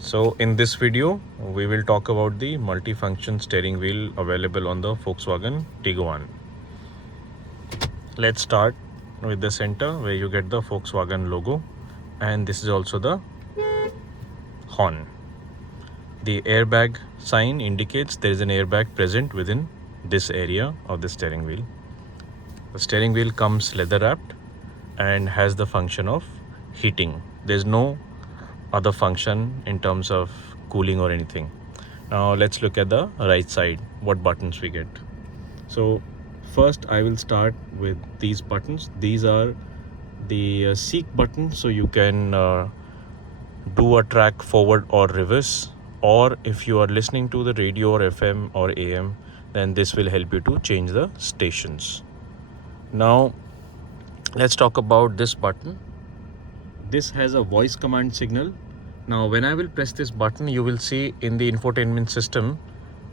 So in this video, we will talk about the multifunction steering wheel available on the Volkswagen Tiguan. Let's start with the center where you get the Volkswagen logo, and this is also the horn. The airbag sign indicates there is an airbag present within this area of the steering wheel. The steering wheel comes leather wrapped and has the function of heating. There's no other function in terms of cooling or anything. Now let's look at the right side, what buttons we get. So first I will start with these buttons. These are the seek button, so you can do a track forward or reverse, or if you are listening to the radio or FM or AM, then this will help you to change the stations. Now let's talk about this button. This has a voice command signal. Now when I will press this button, you will see in the infotainment system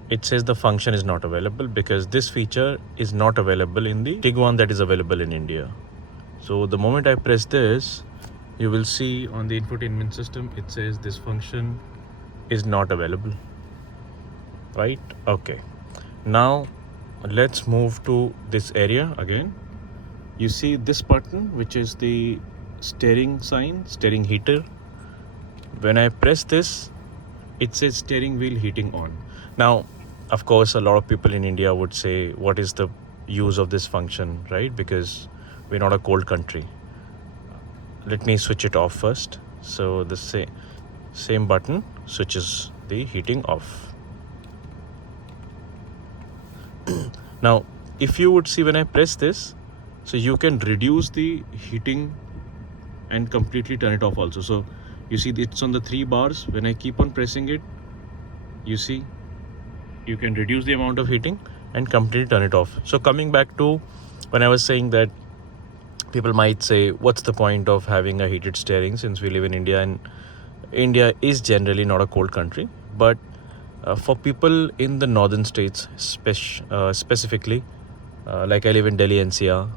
it says the function is not available because this feature is not available in the Tiguan that is available in India. So the moment I press this, you will see on the infotainment system it says this function is not available, right? Okay, now let's move to this area again. You see this button, which is the steering sign, steering heater. When I press this, it says steering wheel heating on. Now of course a lot of people in India would say, what is the use of this function, right? Because we're not a cold country. Let me switch it off first. So the same button switches the heating off. Now if you would see, when I press this, so you can reduce the heating and completely turn it off also. So you see it's on the 3 bars. When I keep on pressing it, you see you can reduce the amount of heating and completely turn it off. So coming back to when I was saying that people might say, what's the point of having a heated steering since we live in India, and India is generally not a cold country. But for people in the northern states specifically, like I live in Delhi NCR,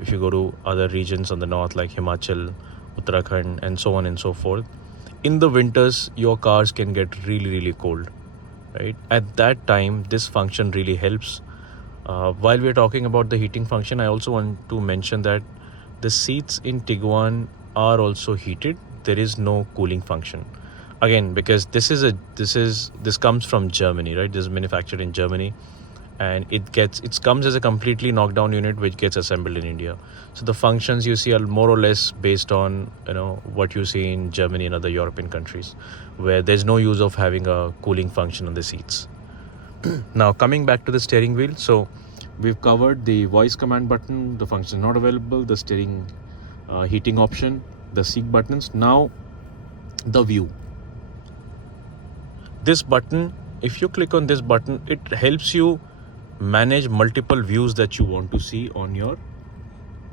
if you go to other regions on the north like Himachal, Uttarakhand and so on and so forth, in the winters your cars can get really cold, right? At that time this function really helps. While we are talking about the heating function, I also want to mention that the seats in Tiguan are also heated. There is no cooling function, again because this comes from Germany, right? This is manufactured in Germany, and it comes as a completely knocked down unit which gets assembled in India. So the functions you see are more or less based on what you see in Germany and other European countries, where there's no use of having a cooling function on the seats. Now coming back to the steering wheel, so we've covered the voice command button, the function not available, the steering heating option, the seek buttons. Now the view. This button, if you click on this button, it helps you manage multiple views that you want to see on your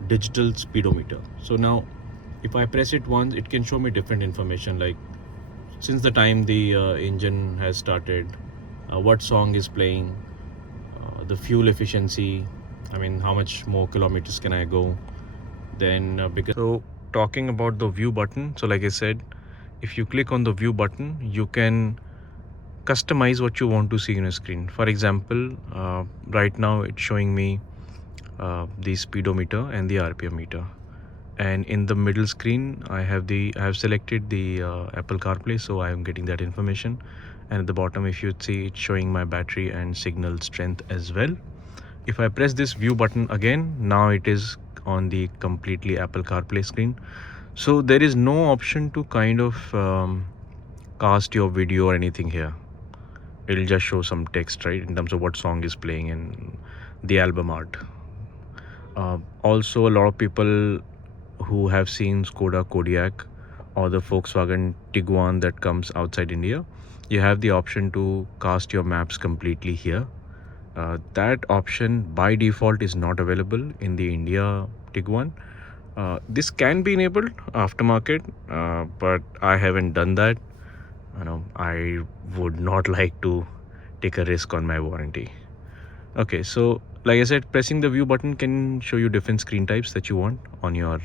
digital speedometer. So now if I press it once, it can show me different information, like since the time the engine has started, what song is playing, the fuel efficiency, I mean how much more kilometers can I go. Then so talking about the view button, so like I said, if you click on the view button, you can customize what you want to see on a screen. For example, right now it's showing me the speedometer and the RPM meter, and in the middle screen I have selected the Apple CarPlay, so I am getting that information. And at the bottom, if you see, it's showing my battery and signal strength as well. If I press this view button again, now it is on the completely Apple CarPlay screen. So there is no option to kind of cast your video or anything here. It'll just show some text, right, in terms of what song is playing and the album art. Also, a lot of people who have seen Skoda Kodiaq or the Volkswagen Tiguan that comes outside India, you have the option to cast your maps completely here. That option by default is not available in the India Tiguan. This can be enabled aftermarket, but I haven't done that. I would not like to take a risk on my warranty. Okay, so like I said, pressing the view button can show you different screen types that you want on your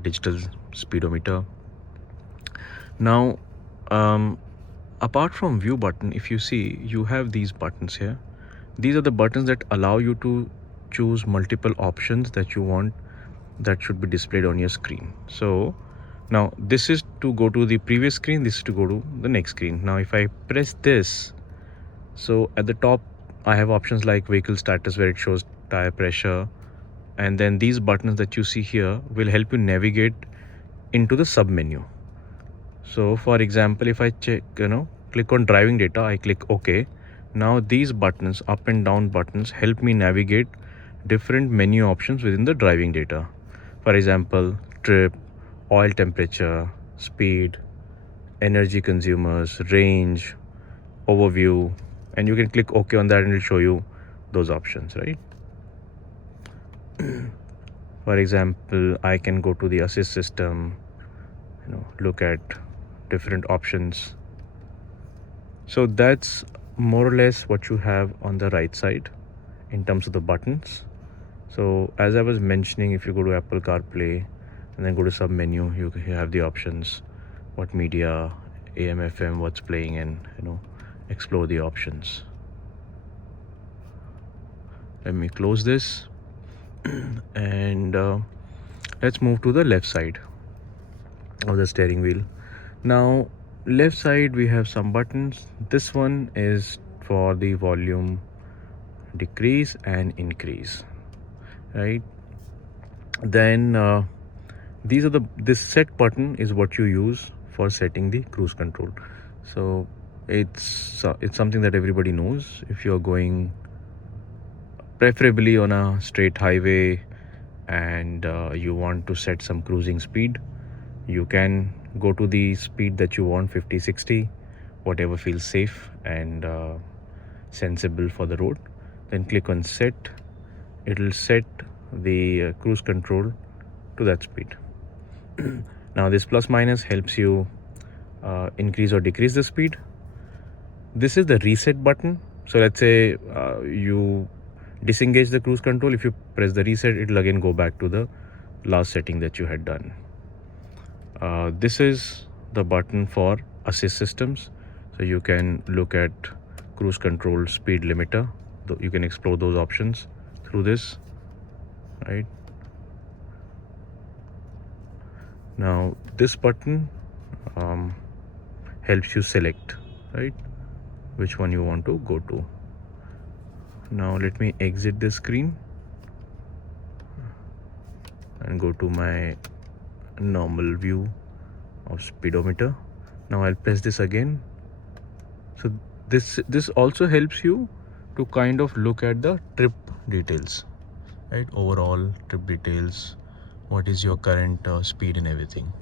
digital speedometer. Now Apart from view button, if you see, you have these buttons here. These are the buttons that allow you to choose multiple options that you want that should be displayed on your screen. So now this is to go to the previous screen, this is to go to the next screen. Now if I press this, so at the top I have options like vehicle status, where it shows tire pressure, and then these buttons that you see here will help you navigate into the sub menu. So for example, if I check, click on driving data, I click OK. Now these buttons, up and down buttons, help me navigate different menu options within the driving data. For example, trip, oil temperature, speed, energy consumers, range, overview, and you can click OK on that and it will show you those options, right? For example, I can go to the assist system, look at different options. So that's more or less what you have on the right side in terms of the buttons. So as I was mentioning, if you go to Apple CarPlay and then go to sub menu, you have the options, what media, AM, FM, what's playing, and explore the options. Let me close this and let's move to the left side of the steering wheel. Now left side we have some buttons. This one is for the volume decrease and increase, right? Then this set button is what you use for setting the cruise control. So it's something that everybody knows. If you're going preferably on a straight highway and you want to set some cruising speed, you can go to the speed that you want, 50, 60, whatever feels safe and sensible for the road. Then click on set. It will set the cruise control to that speed. Now this plus minus helps you increase or decrease the speed. This is the reset button. So let's say you disengage the cruise control. If you press the reset, it will again go back to the last setting that you had done. This is the button for assist systems. So you can look at cruise control, speed limiter. You can explore those options through this, right? Now this button helps you select, right, which one you want to go to. Now let me exit the screen and go to my normal view of speedometer. Now I'll press this again. So this also helps you to kind of look at the trip details, right? Overall trip details, what is your current speed and everything.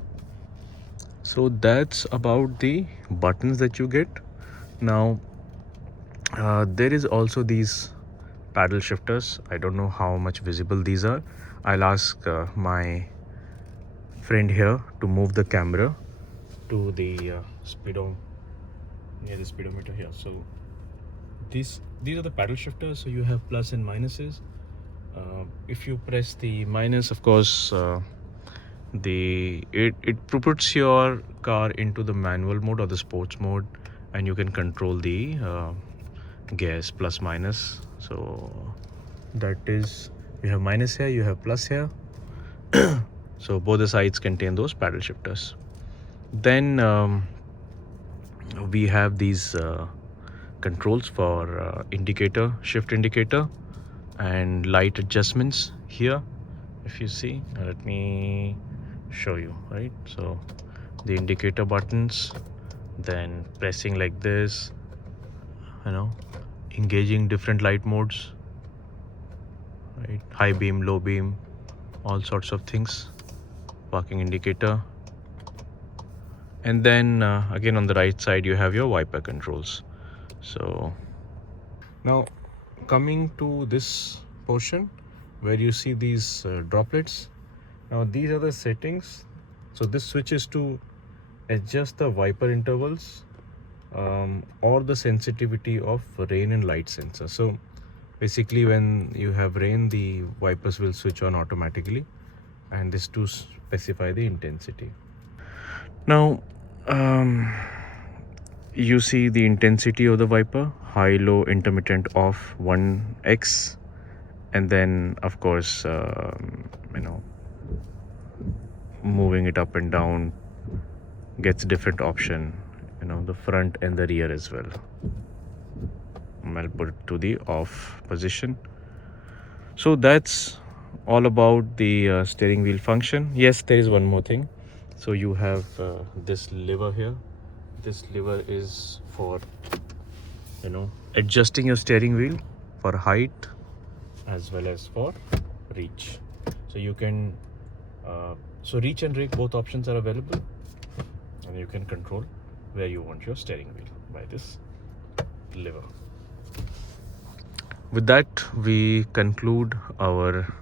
So that's about the buttons that you get. Now there is also these paddle shifters. I don't know how much visible these are. I'll ask my friend here to move the camera to the near the speedometer here. So these are the paddle shifters. So you have plus and minuses. If you press the minus, of course, it puts your car into the manual mode or the sports mode, and you can control the gears plus minus. So that is, you have minus here, you have plus here. So both the sides contain those paddle shifters. Then we have these controls for indicator, shift indicator, and light adjustments here. If you see, let me show you, right? So the indicator buttons, then pressing like this, engaging different light modes, right? High beam, low beam, all sorts of things. Parking indicator. And then again on the right side you have your wiper controls. So now coming to this portion where you see these droplets. Now these are the settings. So this switches to adjust the wiper intervals or the sensitivity of rain and light sensor. So basically when you have rain, the wipers will switch on automatically, and this to specify the intensity. Now You see the intensity of the wiper, high, low, intermittent, off, 1x, and then of course moving it up and down gets different option, the front and the rear as well. I'll put it to the off position. So that's all about the steering wheel function. Yes, there is one more thing. So you have this lever here. This lever is for adjusting your steering wheel for height as well as for reach. So you can so reach and rake, both options are available, and you can control where you want your steering wheel by this lever. With that, we conclude our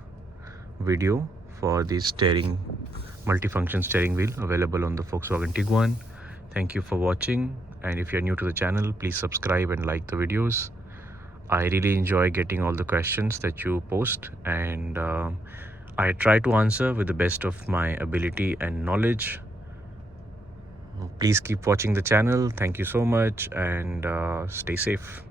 video for the multifunction steering wheel available on the Volkswagen Tiguan. Thank you for watching, and if you're new to the channel, please subscribe and like the videos. I really enjoy getting all the questions that you post, and I try to answer with the best of my ability and knowledge. Please keep watching the channel. Thank you so much, and stay safe.